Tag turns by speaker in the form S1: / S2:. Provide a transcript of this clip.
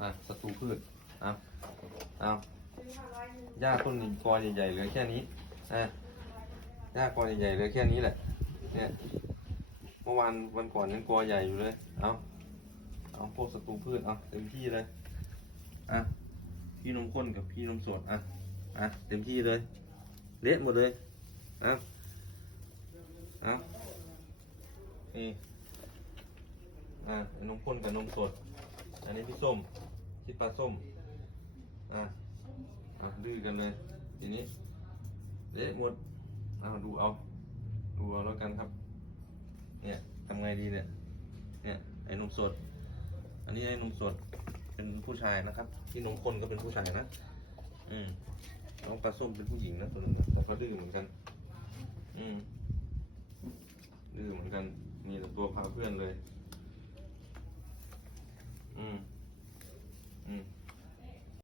S1: อะศัตรูพืชเอาเอาหญ้าต้นกอใหญ่ๆเหลือแค่นี้อะหญ้ากอใหญ่ๆเหลือแค่นี้แหละ เนี่ยเมื่อวานวันก่อนยังกอใหญ่อยู่เลยเอาเอาพวกศัตรูพืชเอาเต็มที่เลยอะพี่นมข้นกับพี่นมสดอะอะเต็มที่เลยเละหมดเลยเอาเอานี่อะนมข้นกับนมสด อันนี้พี่ส้ม ที่ปลาส้ม อะอะดื้อกันเลย ทีนี้เละหมดเอาดูเอา ดูเอาแล้วกันครับ เนี่ยทำไงดีเนี่ย เนี่ยไอ้นมสด อันนี้ไอ้นมสด เป็นผู้ชายนะครับ ที่นมข้นก็เป็นผู้ชายนะ อืมน้องปลาส้มเป็นผู้หญิงนะตัวนึงแต่ก็ดื้อเหมือนกัน อืมดื้อเหมือนกัน มีแต่ตัวพาเพื่อนเลย